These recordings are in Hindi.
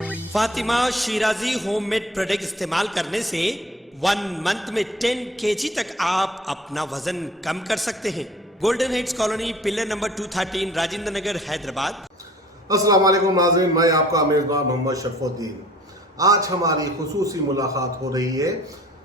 फातिमा शिराजी होममेड प्रोडक्ट इस्तेमाल करने से 1 मंथ में 10 kg तक आप अपना वजन कम कर सकते हैं। Golden heights colony, pillar number 213, Rajendra Nagar, Hyderabad. अस्सलाम वालेकुम नाज़रीन, मैं आपका मेज़बान मोहम्मद शरफुद्दीन। आज हमारी खुसूसी मुलाकात हो रही है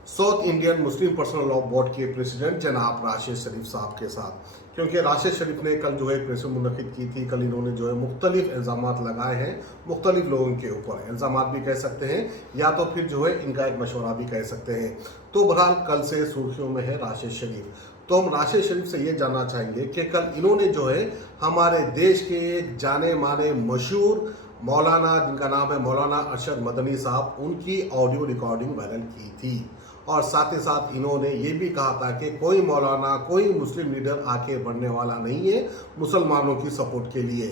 south Indian Muslim personal law board के प्रेसिडेंट जनाब राशिद शरीफ साहब के साथ, क्योंकि राशिद शरीफ ने कल जो है प्रेस मुनक़िद की थी। कल इन्होंने जो है मुख्तलिफ इल्ज़ामात लगाए हैं मुख्तलिफ लोगों के ऊपर। इल्ज़ामात भी कह सकते हैं या तो फिर जो है इनका एक मशवरा भी कह सकते हैं। तो बहरहाल कल से सुर्खियों में है राशिद शरीफ। तो हम राशिद शरीफ से ये जानना चाहेंगे कि कल इन्होंने जो है हमारे देश के जाने माने मशहूर मौलाना, जिनका नाम है मौलाना अरशद मदनी साहब, उनकी ऑडियो रिकॉर्डिंग वायरल की थी। और साथ ही साथ इन्होंने ये भी कहा था कि कोई मौलाना, कोई मुस्लिम लीडर आगे बढ़ने वाला नहीं है मुसलमानों की सपोर्ट के लिए।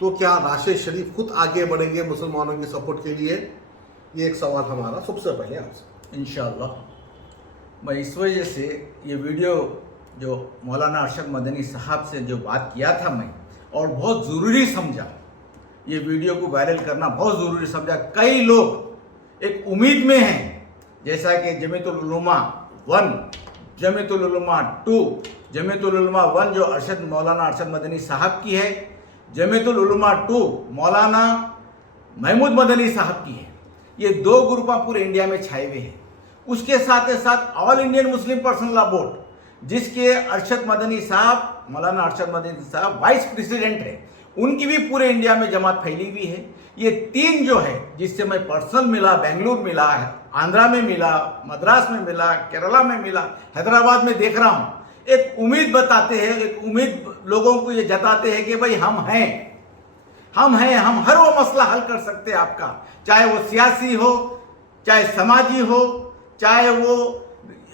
तो क्या राशिद शरीफ खुद आगे बढ़ेंगे मुसलमानों की सपोर्ट के लिए? ये एक सवाल हमारा सबसे पहले आपसे। इंशाअल्लाह मैं इस वजह से ये वीडियो जो मौलाना अरशद मदनी साहब से जो बात किया था मैं, और बहुत ज़रूरी समझा, ये वीडियो को वायरल करना बहुत ज़रूरी समझा। कई लोग एक उम्मीद में हैं, जैसा कि जमीयतुल उलमा 1, जमीयतुल उलमा 2, जमीयतुल उलमा 1 जो मौलाना अरशद मदनी साहब की है, जमीयतुल उलमा 2 मौलाना महमूद मदनी साहब की है। ये 2 ग्रुप पूरे इंडिया में छाए हुए हैं। उसके साथ ही साथ all Indian Muslim personal law board, जिसके अरशद मदनी साहब, मौलाना अरशद मदनी साहब वाइस प्रेसिडेंट है, उनकी भी पूरे इंडिया में जमात फैली हुई है। ये 3 जो है, जिससे मैं पर्सनल मिला, बेंगलुरु मिला है, आंध्रा में मिला, मद्रास में मिला, केरला में मिला, हैदराबाद में देख रहा हूँ, एक उम्मीद बताते हैं, एक उम्मीद लोगों को ये जताते हैं कि भाई हम हैं, हम हर वो मसला हल कर सकते हैं आपका, चाहे वो सियासी हो, चाहे समाजी हो, चाहे वो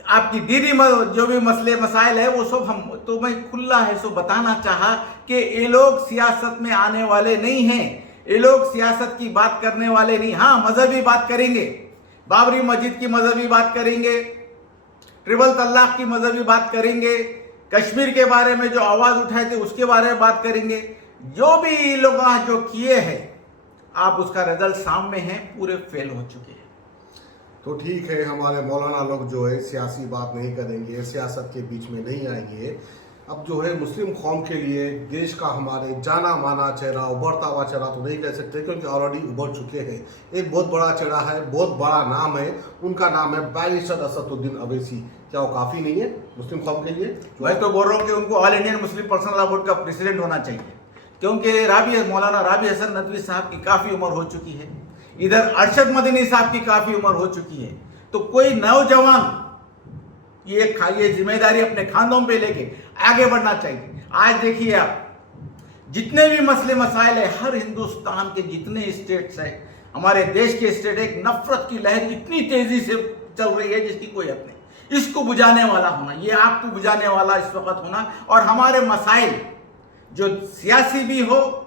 आपकी दीनी जो भी मसले मसाइल है वो सब हम। तो मैं खुला है सो बताना चाहा कि ये लोग सियासत में आने वाले नहीं हैं, ये लोग सियासत की बात करने वाले नहीं। हाँ, मजहबी बात करेंगे, बाबरी मस्जिद की मजहबी बात करेंगे, ट्रिपल तलाक की मजहबी बात करेंगे, कश्मीर के बारे में जो आवाज उठाए थे उसके बारे में बात करेंगे। जो भी लोग जो किए हैं, आप उसका रिजल्ट सामने है, पूरे फेल हो चुके हैं। तो ठीक है, हमारे मौलाना लोग जो है सियासी बात नहीं करेंगे, सियासत के बीच में नहीं आएंगे। अब जो है मुस्लिम कौम के लिए, देश का हमारे जाना माना चेहरा, उभरता हुआ चेहरा तो नहीं कह सकते क्योंकि ऑलरेडी उभर चुके हैं। एक बहुत बड़ा चेहरा है, बहुत बड़ा नाम है, उनका नाम है बैरिस्टर असदुद्दीन अवैसी। क्या वो काफ़ी नहीं है मुस्लिम कौम के लिए? मैं तो बोल रहा हूँ कि उनको all Indian Muslim personal law board का प्रेसिडेंट होना चाहिए, क्योंकि मौलाना राबी हसन नदवी साहब की काफ़ी उम्र हो चुकी है, इधर अरशद मदनी साहब की काफ़ी उम्र हो चुकी है। तो कोई नौजवान ये जिम्मेदारी अपने खानों पे लेके आगे बढ़ना चाहिए। आज देखिए आप, जितने भी मसले मसाइल है, हर हिंदुस्तान के जितने स्टेट्स हैं, हमारे देश के स्टेट, एक नफरत की लहर इतनी तेजी से चल रही है जिसकी कोई हद नहीं। इसको बुझाने वाला होना, ये आग को बुझाने वाला इस वक्त होना, और हमारे मसाइल जो सियासी भी हो,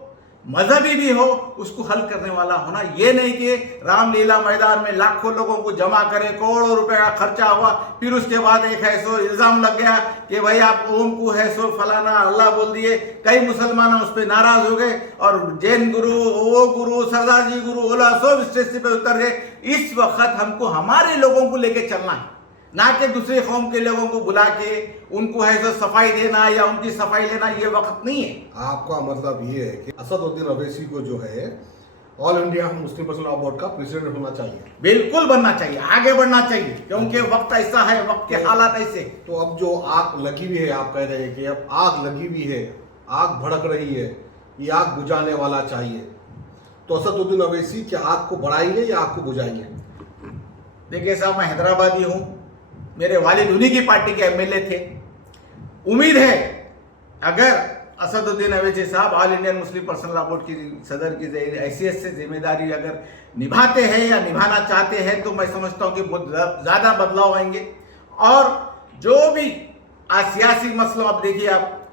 मजहबी भी हो, उसको हल करने वाला होना। ये नहीं कि रामलीला मैदान में लाखों लोगों को जमा करे, करोड़ों रुपए का खर्चा हुआ, फिर उसके बाद एक है सो इल्जाम लग गया कि भाई आप ओम को है सो फलाना अल्लाह बोल दिए। कई मुसलमान उस पर नाराज हो गए और जैन गुरु, वो गुरु, सरदार जी गुरु, ओला सब स्टेज पे उतर गए। इस वक्त हमको हमारे लोगों को लेके चलना है, ना कि दूसरे कौम के लोगों को बुला के उनको है तो सफाई देना या उनकी सफाई लेना, ये वक्त नहीं है। आपका मतलब ये है कि असदुद्दीन अवैसी को जो है all India Muslim personal law board का प्रेसिडेंट होना चाहिए? बिल्कुल बनना चाहिए, आगे बढ़ना चाहिए, क्योंकि वक्त ऐसा है, वक्त के हालात ऐसे। तो अब जो आग लगी हुई है, आप कह रहे हैं कि अब आग लगी हुई है, आग भड़क रही है, ये आग बुझाने वाला चाहिए। तो असदुद्दीन अवैसी क्या आग को बढ़ाएंगे या आग को बुझाएंगे? देखिए साहब, मैं हैदराबादी हूँ, मेरे वालिद उन्हीं की पार्टी के एमएलए थे। उम्मीद है अगर असदुद्दीन अवैसी साहब all Indian Muslim personal law board की सदर की हैसियत से जिम्मेदारी अगर निभाते हैं या निभाना चाहते हैं, तो मैं समझता हूँ कि बहुत ज़्यादा बदलाव आएंगे। और जो भी आज सियासी मसलों, अब देखिए आप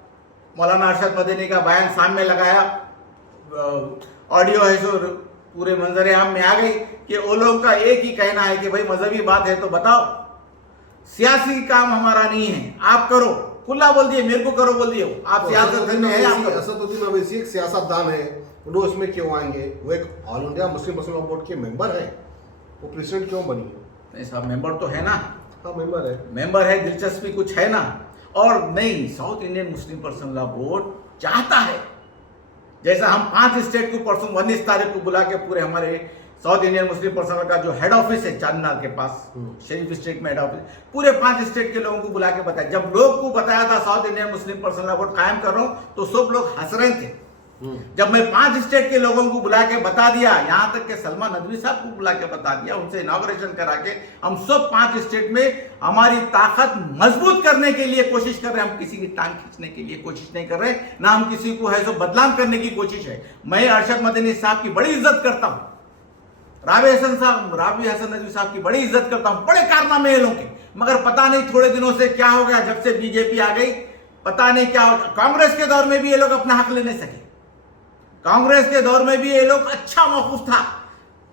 मौलाना अरशद मदनी का बयान सामने लगाया, ऑडियो है सो पूरे मंजर आम में आ गई कि वो लोगों का एक ही कहना है कि भाई मजहबी बात है तो बताओ, सियासी काम हमारा नहीं है, आप करो। खुला बोल दिए, मेरे को करो बोल दिए। आप सियासत में है, आप करो। असदुद्दीन अवैसी एक सियासतदान है, वो इसमें क्यों आएंगे? वो एक all India Muslim personal law board के मेंबर है, वो प्रेसिडेंट क्यों बनी? नहीं साहब, मेंबर तो है ना, हाँ मेंबर है, मेंबर है, दिलचस्पी कुछ है ना। और नहीं, south Indian Muslim personal law board चाहता है, जैसा हम 5 स्टेट को परसों 19 तारीख को बुला के पूरे हमारे साउथ इंडियन मुस्लिम पर्सनल का जो हेड ऑफिस है चांदनार के पास, शरीफ स्टेट में हेड ऑफिस, पूरे 5 स्टेट के लोगों को बुला के बताया। जब लोग को बताया था south Indian Muslim personal law board कायम कर रहा हूं, तो सब लोग हंस रहे थे। जब मैं 5 स्टेट के लोगों को बुला के बता दिया, यहां तक के सलमा नदवी साहब को बुला के बता दिया, उनसे इनॉग्रेशन करा के हम सब 5 स्टेट में हमारी ताकत मजबूत करने के लिए कोशिश कर रहे हैं। हम किसी की टांग खींचने के लिए कोशिश नहीं कर रहे, ना हम किसी को है सो बदनाम करने की कोशिश है। मैं अरशद मदनी साहब की बड़ी इज्जत करता हूं, राबी हसन नदवी साहब की बड़ी इज्जत करता हूं, बड़े कारनामे हैं लोगों के, मगर पता नहीं थोड़े दिनों से क्या हो गया, जब से बीजेपी आ गई पता नहीं क्या हो। कांग्रेस के दौर में भी ये लोग अपना हक ले नहीं सके, कांग्रेस के दौर में भी ये लोग अच्छा मौकूफ था,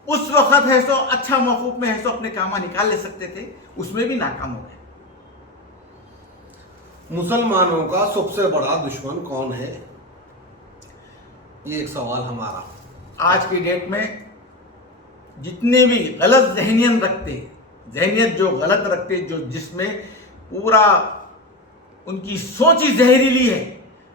उस वक्त है सो अच्छा मौकूफ में है सो अपने काम निकाल ले सकते थे, उसमें भी नाकाम हो गए। मुसलमानों का सबसे बड़ा दुश्मन कौन है, ये एक सवाल हमारा। आज की डेट में जितने भी गलत जहनियत जो गलत रखते, जो जिसमें पूरा उनकी सोच ही जहरीली है,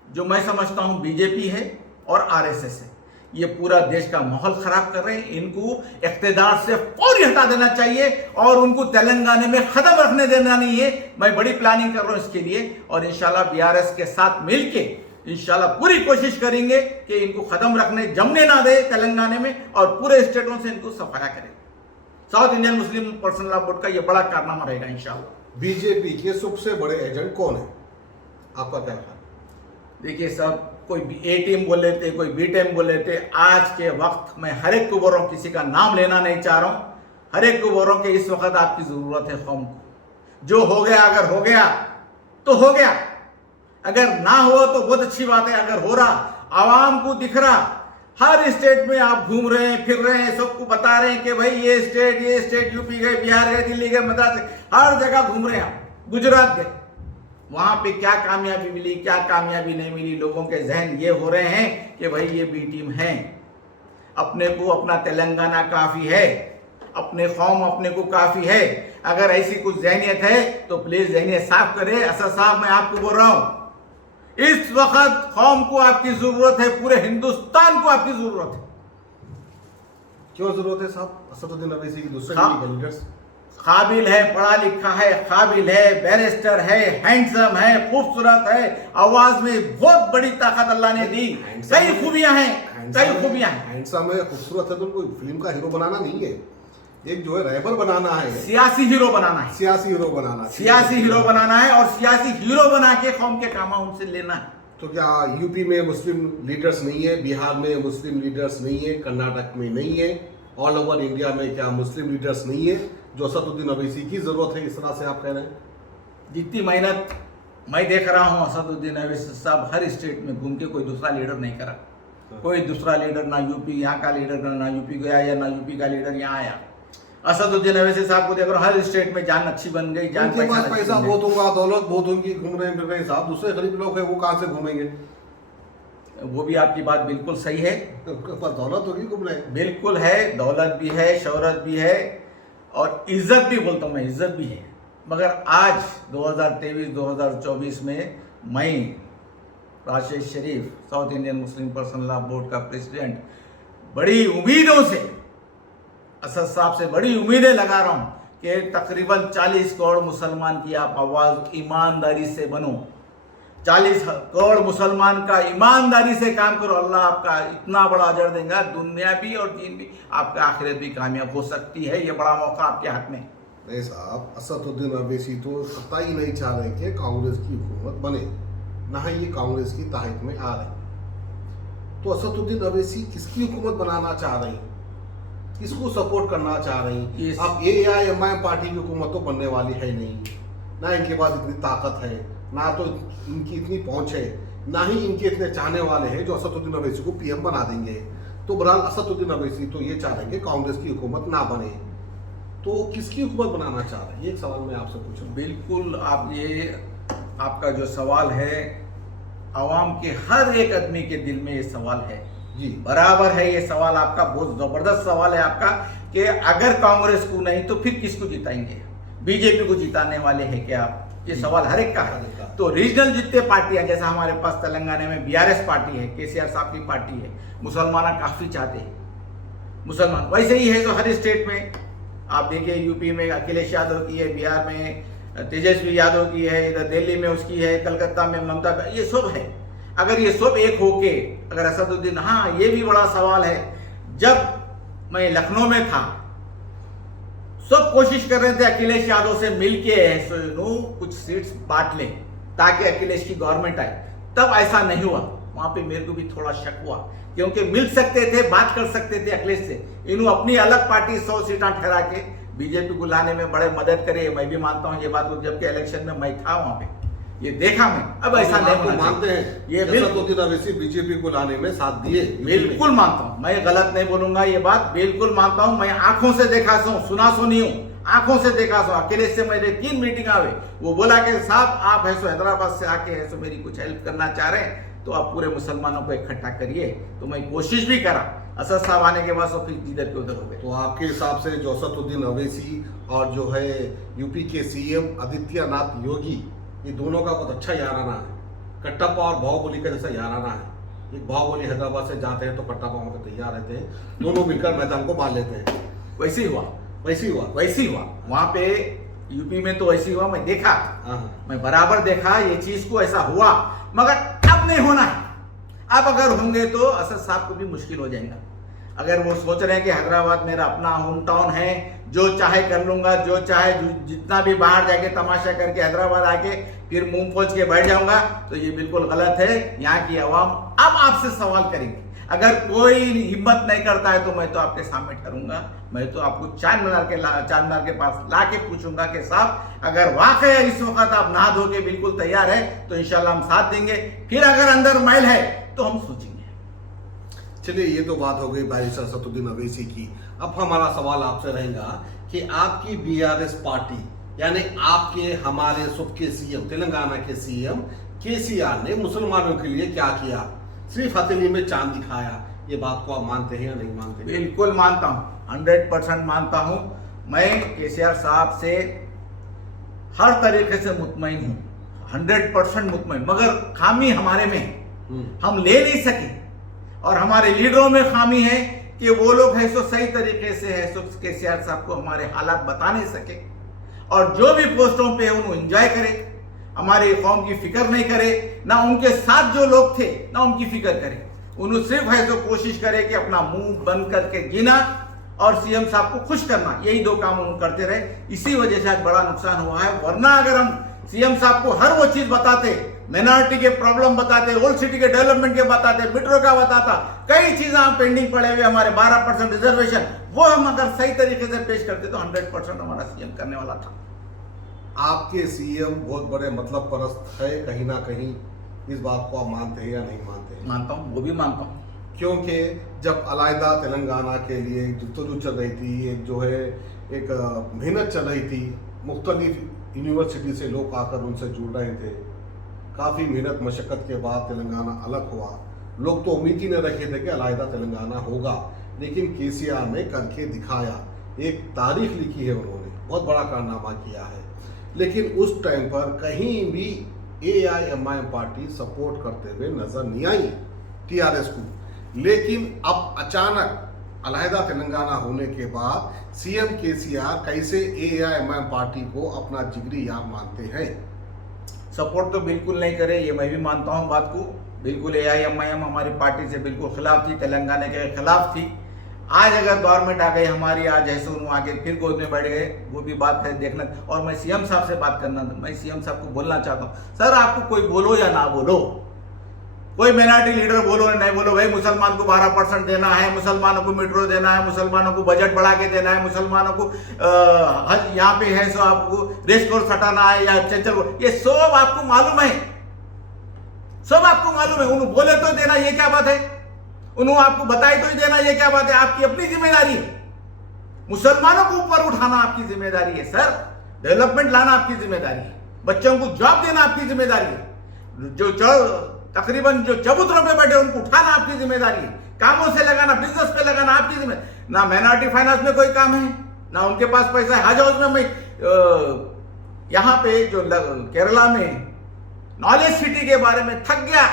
जो मैं समझता हूं बीजेपी है और आरएसएस है। ये पूरा देश का माहौल खराब कर रहे हैं, इनको इख्तिदार से फौरी हटा देना चाहिए और उनको तेलंगाना में खत्म रखने देना नहीं है। मैं बड़ी प्लानिंग कर रहा हूं इसके लिए, और इंशाल्लाह बीआरएस के साथ मिलके इंशाल्लाह पूरी कोशिश करेंगे कि इनको खत्म रखने, जमने ना दे तेलंगाना में, और पूरे स्टेटों से इनको सफाया करें। South Indian Muslim personal law board का यह बड़ा कारनामा रहेगा इंशाल्लाह। बीजेपी के सबसे बड़े एजेंट कौन है, आपका क्या ख्याल? देखिए साहब, कोई ए टीम बोल लेते, कोई बी टीम बोल लेते। आज के वक्त मैं हर एक को बोल रहा हूं, किसी का नाम लेना नहीं चाह रहा हूं, हर एक को बोल रहा हूं कि इस वक्त आपकी जरूरत है कौम को। जो हो गया, अगर हो गया तो हो गया, अगर ना हुआ तो बहुत अच्छी बात है। अगर हो रहा, आवाम को दिख रहा, हर स्टेट में आप घूम रहे हैं, फिर रहे हैं, सबको बता रहे हैं कि भाई ये स्टेट यूपी गए, बिहार गए, दिल्ली गए, मद्रास गए, हर जगह घूम रहे हैं आप, गुजरात गए, वहां पे क्या कामयाबी मिली, क्या कामयाबी नहीं मिली। लोगों के जहन ये हो रहे हैं कि भाई ये बी टीम है, अपने को अपना तेलंगाना काफी है, अपने कौम अपने को काफी है। अगर ऐसी कुछ जहनियत है तो प्लीज जहनियत साफ करे। असद साहब, मैं आपको बोल रहा हूं, इस वक्त कौम को आपकी जरूरत है, पूरे हिंदुस्तान को आपकी जरूरत है। क्यों जरूरत है साहब? असदुद्दीन अवैसी की दूसरे लीडर्स काबिल है, पढ़ा लिखा है, काबिल है, बैरिस्टर है, हैंडसम है, खूबसूरत है, आवाज में बहुत बड़ी ताकत अल्लाह ने दी, कई खूबियां हैं, कई खूबियां हैं। हैंडसम है, खूबसूरत है, तो उनको फिल्म का हीरो बनाना नहीं है, एक जो है रहबर बनाना है, सियासी हीरो बनाना है, सियासी हीरो बनाना, सियासी हीरो बनाना है, और सियासी हीरो बना के कौम के कामा उनसे लेना है। तो क्या यूपी में मुस्लिम लीडर्स नहीं है, बिहार में मुस्लिम लीडर्स नहीं है, कर्नाटक में नहीं है, ऑल ओवर इंडिया में क्या मुस्लिम लीडर्स नहीं है जो असदुद्दीन अवैसी की जरूरत है, इस तरह से आप कह रहे हैं? जितनी मेहनत मैं देख रहा हूं, असदुद्दीन अवैसी साहब हर स्टेट में घूम के कोई दूसरा लीडर नहीं करा, कोई दूसरा लीडर, ना यूपी यहाँ का लीडर ना यूपी गया, या ना यूपी का लीडर यहाँ आया। असदुद्दीन अवैसी साहब को देख रहा हूं, हर स्टेट में जान अच्छी बन गई, जान उनके पास पैसा बहुत होगा, दौलत बहुत होगी, घूम रहे फिर रहे साहब। दूसरे गरीब लोग हैं, वो कहाँ से घूमेंगे? वो भी आपकी बात बिल्कुल सही है, उनके पास दौलत होगी, घूम रहे। बिल्कुल है, दौलत भी है, शोहरत भी है, और इज्जत भी, बोलता हूँ मैं, इज्जत भी है। मगर आज 2023-2024 में मैं Rashid Sharif, South Indian Muslim personal law board का प्रेसिडेंट, बड़ी उम्मीदों से असद साहब से बड़ी उम्मीदें लगा रहा हूं कि तकरीबन 40 करोड़ मुसलमान की आप आवाज ईमानदारी से बनो, 40 करोड़ मुसलमान का ईमानदारी से काम करो, अल्लाह आपका इतना बड़ा अजर देगा, दुनिया भी और दीन भी, आपका आखिरत भी कामयाब हो सकती है। ये बड़ा मौका आपके हाथ में। नहीं साहब, असदुद्दीन अवैसी तो पता ही नहीं चाह रहे कि कांग्रेस की हुकूमत बने, ना ही ये कांग्रेस की ताहिद में आ रहे। तो असदुद्दीन अवैसी किसकी हुकूमत बनाना चाह रही, किसको सपोर्ट करना चाह रही? अब AIMIM पार्टी की हुकूमत तो बनने वाली है नहीं, ना इनके पास इतनी ताकत है, ना तो इनकी इतनी पहुंच है, ना ही इनके इतने चाहने वाले हैं जो असदुद्दीन अवैसी को PM बना देंगे। तो बहरहाल असदुद्दीन अवैसी तो ये चाह रहे हैं कि कांग्रेस की हुकूमत ना बने, तो किसकी हुकूमत बनाना चाह रहे हैं? ये एक सवाल मैं आपसे पूछूं। बिल्कुल, आप ये आपका जो सवाल है, आवाम के हर एक आदमी के दिल में ये सवाल है जी। बराबर है। ये सवाल आपका बहुत जबरदस्त सवाल है आपका कि अगर कांग्रेस को नहीं तो फिर किसको जिताएंगे, बीजेपी को जिताने वाले हैं क्या आप? ये सवाल हर एक का है। तो रीजनल जितने पार्टियां, जैसा हमारे पास तेलंगाना में बीआरएस पार्टी है, केसीआर साहब की पार्टी है, मुसलमान काफी चाहते हैं मुसलमान, वैसे ही है तो हर स्टेट में आप देखिए, यूपी में अखिलेश यादव की है, बिहार में तेजस्वी यादव की है, इधर दिल्ली में उसकी है, कलकत्ता में ममता, ये सब है। अगर ये सब एक होके, अगर असदुद्दीन, हाँ ये भी बड़ा सवाल है, जब मैं लखनऊ में था सब कोशिश कर रहे थे अखिलेश यादव से मिलके कुछ सीट्स बांट लें ताकि अखिलेश की गवर्नमेंट आए, तब ऐसा नहीं हुआ। वहां पे मेरे को भी थोड़ा शक हुआ, क्योंकि मिल सकते थे, बात कर सकते थे अखिलेश से, इन्हों अपनी अलग पार्टी 100 सीटा ठहरा के बीजेपी को लाने में बड़े मदद करे। मैं भी मानता हूं ये बात, जबकि इलेक्शन में मैं था वहां पे, ये देखा मैं। अब ऐसा नहीं मानते हैं ये असदुद्दीन अवैसी बीजेपी को लाने में साथ दिए? बिल्कुल मानता हूं, मैं गलत नहीं बोलूंगा, ये बात बिल्कुल मानता हूं। मैं आंखों से देखा सो, सुना सो नहीं हूं, आंखों से देखा सो। अखिलेश से मेरे 3 मीटिंग हुए, वो बोला कि साहब आप है सो हैदराबाद से आके है सो मेरी कुछ हेल्प करना चाह रहे हैं तो आप पूरे मुसलमानों को इकट्ठा करिए। तो मैं कोशिश भी करा, असद साहब आने के बाद फिर जिधर के उधर हो गए। तो आपके हिसाब से जो असदुद्दीन अवैसी और जो है यूपी के सीएम आदित्यनाथ योगी, ये दोनों का बहुत अच्छा याराना है, कट्टप्पा और बाहुबली का जैसा याराना है। एक बाहुबली हैदराबाद से जाते हैं तो कट्टप्पा वहां पर तैयार रहते हैं, दोनों मिलकर मैदान को मार लेते हैं। वैसे ही हुआ, वैसे ही हुआ, वैसे ही हुआ वहां पे यूपी में, तो वैसे ही हुआ। मैं देखा, मैं बराबर देखा ये चीज को, ऐसा हुआ। मगर अब नहीं होना है। अब अगर होंगे तो असद साहब को भी मुश्किल हो जाएगा। अगर वो सोच रहे हैं कि हैदराबाद मेरा अपना होम टाउन है, जो चाहे कर लूंगा, जो चाहे जितना भी बाहर जाके तमाशा करके हैदराबाद आके फिर मुंह पोंछ के बैठ जाऊंगा, तो ये बिल्कुल गलत है। यहाँ की आवाम अब आपसे सवाल करेंगे। अगर कोई हिम्मत नहीं करता है तो मैं तो आपके सामने ठहरूंगा, मैं तो आपको चार मीनार के पास लाके पूछूंगा कि साहब अगर वाकई इस वक्त आप नहा धो के बिल्कुल तैयार है तो इंशाल्लाह हम साथ देंगे। फिर अगर अंदर मैल है तो हम सोचेंगे। चलिए, ये तो बात हो गई बारिश असदुद्दीन अवैसी की। अब हमारा सवाल आपसे रहेगा कि आपकी बीआरएस पार्टी, यानी आपके हमारे सबके सीएम, तेलंगाना के सीएम केसीआर ने मुसलमानों के लिए क्या किया? सिर्फ हथेली में चांद दिखाया। ये बात को आप मानते हैं या नहीं मानते? बिल्कुल मानता हूं, 100% मानता हूं। मैं केसीआर साहब से हर तरीके से मुतमईन हूं, 100% मुतमईन। मगर खामी हमारे में है, हम ले नहीं सके, और हमारे लीडरों में खामी है कि वो लोग है सो सही तरीके से है सो केसीआर साहब को हमारे हालात बता नहीं सके, और जो भी पोस्टों पे उन्हें एंजॉय करे, हमारी कौम की फिक्र नहीं करे, ना उनके साथ जो लोग थे ना उनकी फिक्र करे। उन्हें सिर्फ है तो कोशिश करे कि अपना मुंह बंद करके जीना और सीएम साहब को खुश करना, यही 2 काम उन्होंने करते रहे। इसी वजह से आज बड़ा नुकसान हुआ है। वरना अगर हम सीएम साहब को हर वो चीज बताते, माइनॉरिटी के प्रॉब्लम बताते, ओल्ड सिटी के डेवलपमेंट के बताते, मेट्रो का बताता, कई चीजें हम पेंडिंग पड़े हुए, हमारे 12% रिजर्वेशन, वो हम अगर सही तरीके से पेश करते तो 100% हमारा सीएम करने वाला था। आपके सीएम बहुत बड़े मतलब परस्त है कहीं ना कहीं, इस बात को आप मानते हैं या नहीं मानते हैं? मानता हूँ, वो भी मानता हूँ। क्योंकि जब अलहदा तेलंगाना के लिए जद्दोजहद चल रही थी, एक जो है एक मेहनत चल रही थी, मुख्तलिफ यूनिवर्सिटी से लोग आकर उनसे जुड़ रहे थे, काफ़ी मेहनत मशक्क़त के बाद तेलंगाना अलग हुआ। लोग तो उम्मीद ही न रखे थे कि अलहदा तेलंगाना होगा, लेकिन केसीआर ने करके दिखाया, एक तारीख लिखी है उन्होंने, बहुत बड़ा कारनामा किया है। लेकिन उस टाइम पर कहीं भी AIMIM पार्टी सपोर्ट करते हुए नजर नहीं आई टीआरएस को। लेकिन अब अचानक अलहदा तेलंगाना होने के बाद सीएम केसीआर कैसे AIMIM पार्टी को अपना जिगरी यार मानते हैं? सपोर्ट तो बिल्कुल नहीं करे, ये मैं भी मानता हूँ बात को। बिल्कुल AIMIM हमारी पार्टी से बिल्कुल खिलाफ थी, तेलंगाना के खिलाफ थी। आज अगर गवर्नमेंट आ गई हमारी, आज ऐसे उन्होंने आके फिर गोद में बैठ गए, वो भी बात है देखना। और मैं सीएम साहब से बात करना, मैं सीएम साहब को बोलना चाहता हूँ, सर आपको कोई बोलो या ना बोलो, कोई माइनॉरिटी लीडर बोलो या नहीं बोलो, भाई मुसलमान को 12% देना है, मुसलमानों को मेट्रो देना है, मुसलमानों को बजट बढ़ा के देना है, मुसलमानों को यहाँ पे है सो आपको रेस कोर्स हटाना है या चंचल, ये सब आपको मालूम है, सब आपको मालूम है। उन्होंने बोले तो देना, ये क्या बात है? उन्होंने आपको बताए तो ही देना, ये क्या बात है? आपकी अपनी जिम्मेदारी है, मुसलमानों को ऊपर उठाना आपकी जिम्मेदारी है सर, डेवलपमेंट लाना आपकी जिम्मेदारी है। बच्चों को जॉब देना आपकी जिम्मेदारी है। जो तकरीबन जो चबूतरों पे बैठे उनको उठाना आपकी जिम्मेदारी है, कामों से लगाना, बिजनेस पे लगाना आपकी जिम्मेदारी। ना माइनॉरिटी फाइनेंस में कोई काम है, ना उनके पास पैसा है। हज हाउस में मैं यहाँ पे जो केरला में नॉलेज सिटी के बारे में थक गया।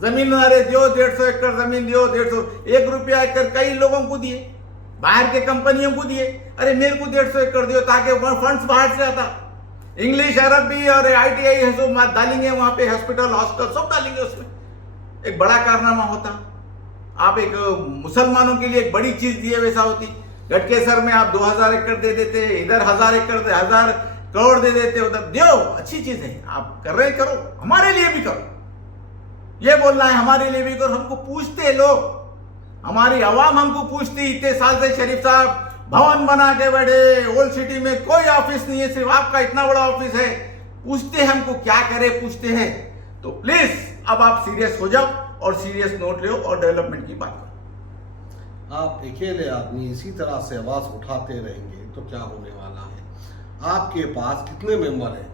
जमीन अरे दियो 150 एकड़ जमीन दियो, 1 रुपया एकड़ कई लोगों को दिए, बाहर के कंपनियों को दिए। अरे मेरे को 150 एकड़ दियो ताकि फंड्स बाहर से आता। इंग्लिश अरबी और ITI है सब डालेंगे वहां पे, हॉस्पिटल हॉस्टल सब डालेंगे उसमें, एक बड़ा कारनामा होता। आप एक मुसलमानों के लिए एक बड़ी चीज दिए वैसा होती। गटकेसर में आप 2000 एकड़ दे देते, इधर 1000 एकड़ 1000 करोड़ दे देते, उधर दियो, अच्छी चीज है। आप कर रहे करो, हमारे लिए भी करो। ये बोलना है हमारे लिए भी करो। हमको पूछते लोग, हमारी आवाम हमको पूछती, इतने साल से शरीफ साहब भवन बना के बैठे, ओल्ड सिटी में कोई ऑफिस नहीं है, सिर्फ आपका इतना बड़ा ऑफिस है। पूछते हैं हमको क्या करे, पूछते हैं। तो प्लीज अब आप सीरियस हो जाओ और सीरियस नोट लो और डेवलपमेंट की बात करो। आप अकेले आदमी इसी तरह से आवाज उठाते रहेंगे तो क्या होने वाला है? आपके पास कितने मेंबर हैं?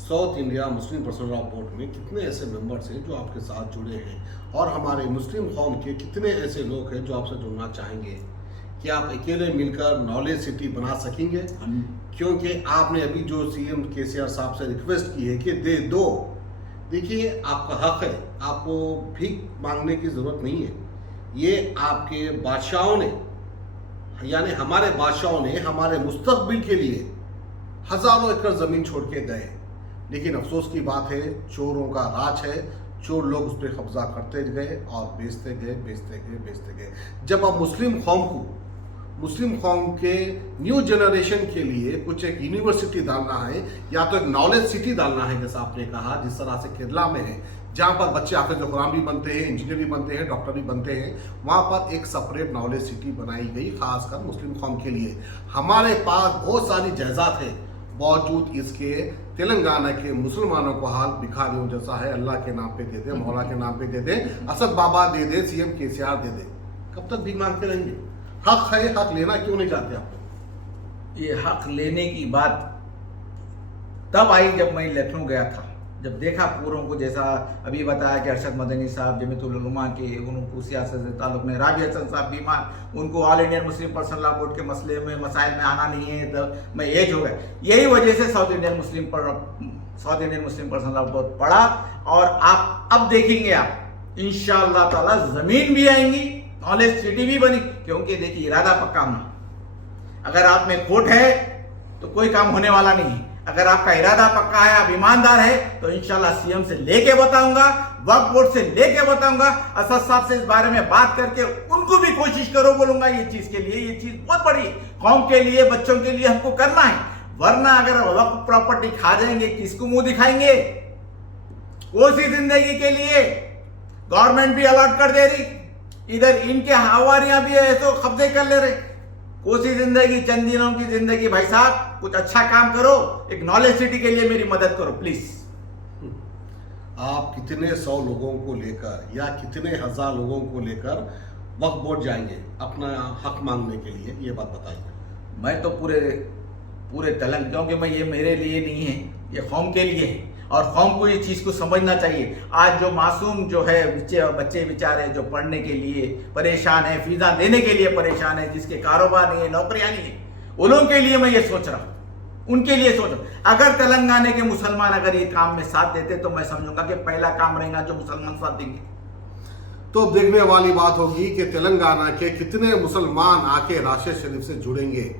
South India Muslim personal law board में कितने ऐसे मेंबर्स हैं जो आपके साथ जुड़े हैं? और हमारे मुस्लिम कौम के कितने ऐसे लोग हैं जो आपसे जुड़ना चाहेंगे? कि आप अकेले मिलकर नॉलेज सिटी बना सकेंगे? क्योंकि आपने अभी जो CM KCR साहब से रिक्वेस्ट की है कि दे दो, देखिए आपका हक है, आपको भीख मांगने की ज़रूरत नहीं है। ये आपके बादशाहों ने, यानी हमारे बादशाहों ने हमारे मुस्तकबिल के लिए हज़ारों एकड़ ज़मीन छोड़ के गए। लेकिन अफसोस की बात है, चोरों का राज है, चोर लोग उस पर कब्जा करते गए और बेचते गए। जब अब मुस्लिम कौम के न्यू जनरेशन के लिए कुछ एक यूनिवर्सिटी डालना है या तो एक नॉलेज सिटी डालना है, जैसा आपने कहा, जिस तरह से केरला में है, जहाँ पर बच्चे हाफिज कुरान भी बनते हैं, इंजीनियर भी बनते हैं, डॉक्टर भी बनते हैं, वहाँ पर एक सेपरेट नॉलेज सिटी बनाई गई खासकर मुस्लिम कौम के लिए। हमारे पास बहुत सारी जायदाद है, बावजूद इसके तेलंगाना के मुसलमानों को हाल भिखारियों जैसा है। अल्लाह के नाम पे दे दे, मौला के नाम पे दे दे, असद बाबा दे दे, CM KCR दे दे, कब तक भीख मांगते रहेंगे? हक है, हक लेना क्यों नहीं चाहते आप लोग? ये हक लेने की बात तब आई जब मैं लखनऊ गया था, जब देखा पूरों को, जैसा अभी बताया कि अरशद मदनी साहब जमीयतुल उलमा के, उनको सियासत से ताल्लुक में, राबी हसन साहब बीमार, उनको all Indian Muslim personal law board के मसले में मसाइल में आना नहीं है, तो मैं एज हो गया। यही वजह से south Indian Muslim personal law board पढ़ा। और आप अब देखेंगे, आप इंशाअल्लाह ताला जमीन भी आएंगी, नॉलेज सिटी भी बनी। क्योंकि देखिए इरादा पक्का होना, अगर आप में खोट है तो कोई काम होने वाला नहीं है। अगर आपका इरादा पक्का है, आप ईमानदार है, तो इंशाल्लाह CM से लेके बताऊंगा, वक्फ बोर्ड से लेके बताऊंगा, असद साहब से इस बारे में बात करके उनको भी कोशिश करो, बोलूंगा ये चीज के लिए, ये चीज बहुत बड़ी कौम के लिए, बच्चों के लिए हमको करना है। वरना अगर वक्फ प्रॉपर्टी खा जाएंगे, किसको मुंह दिखाएंगे? कोसी जिंदगी के लिए गवर्नमेंट भी अलॉट कर दे रही, इधर इनके हवारियां भी है तो कब्जे कर ले रहे। कोसी जिंदगी, चंद दिनों की जिंदगी, भाई साहब कुछ अच्छा काम करो, एक नॉलेज सिटी के लिए मेरी मदद करो प्लीज। आप कितने 100 लोगों को लेकर या कितने 1000 लोगों को लेकर वक्फ बोर्ड जाएंगे अपना हक मांगने के लिए, ये बात बताइए। मैं तो पूरे तलंग, क्योंकि मैं ये मेरे लिए नहीं है, ये कौम के लिए है और कौम को ये चीज़ को समझना चाहिए। आज जो मासूम जो है बच्चे बेचारे जो पढ़ने के लिए परेशान है, फीसा देने के लिए परेशान है, जिसके कारोबार नहीं है, नौकरियां नहीं है, उन लोगों के लिए मैं ये सोच रहा हूँ, उनके लिए सोच रहा हूँ। अगर तेलंगाना के मुसलमान अगर ये काम में साथ देते तो मैं समझूंगा कि पहला काम रहेगा जो मुसलमान साथ देंगे। तो देखने वाली बात होगी कि तेलंगाना के कितने मुसलमान आके राशिद शरीफ से जुड़ेंगे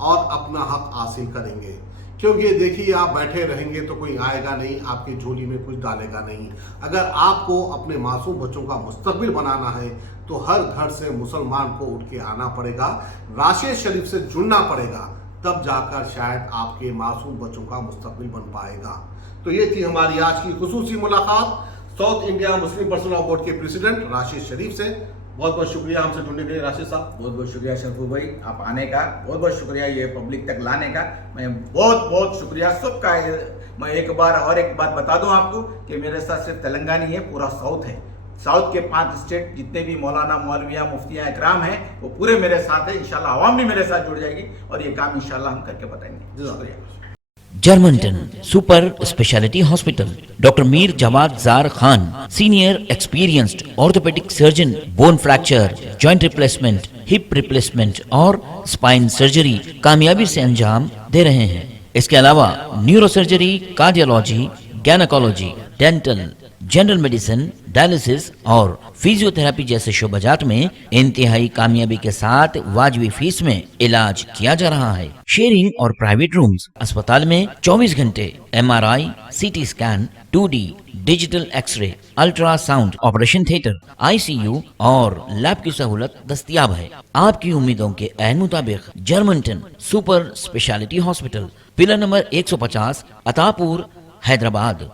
और अपना हक हासिल करेंगे। क्योंकि देखिए, आप बैठे रहेंगे तो कोई आएगा नहीं, आपकी झोली में कुछ डालेगा नहीं। अगर आपको अपने मासूम बच्चों का मुस्तकबिल बनाना है तो हर घर से मुसलमान को उठ के आना पड़ेगा, राशिद शरीफ से जुड़ना पड़ेगा, तब जाकर शायद आपके मासूम बच्चों का मुस्तकबिल बन पाएगा। तो ये थी हमारी आज की खुसूसी मुलाकात south India Muslim personal law board के प्रेसिडेंट राशिद शरीफ से। बहुत बहुत शुक्रिया हमसे जुड़ने के लिए राशिद साहब। बहुत बहुत शुक्रिया शरफू भाई, आप आने का बहुत बहुत शुक्रिया, ये पब्लिक तक लाने का मैं बहुत बहुत शुक्रिया सबका। मैं एक बात बता दूं आपको कि मेरे साथ सिर्फ तेलंगाना ही है, पूरा साउथ है। साउथ के 5 स्टेट जितने भी मौलाना मौलविया मुफ्तियाँ इकराम हैं वो पूरे मेरे साथ है। इंशाल्लाह आवाम भी मेरे साथ जुड़ जाएगी और ये काम इंशाल्लाह हम करके बताएंगे। शुक्रिया। जर्मनटन super speciality hospital, doctor Mir Jawad Jar Khan, senior experienced orthopaedic surgeon, bone fracture, joint replacement, hip replacement और स्पाइन सर्जरी कामयाबी से अंजाम दे रहे हैं। इसके अलावा neuro surgery, cardiology, gynaecology, dental, general medicine, dialysis और फिजियोथेरेपी जैसे शोबाजात में इंतहाई कामयाबी के साथ वाजबी फीस में इलाज किया जा रहा है। शेयरिंग और प्राइवेट रूम्स, अस्पताल में 24 घंटे MRI, CT scan, 2D digital x-ray, ultrasound, operation theatre, ICU और लैब की सहूलत दस्तयाब है। आपकी उम्मीदों के ऐन मुताबिक जर्मनटन super speciality hospital, pillar number 150, Attapur, Hyderabad.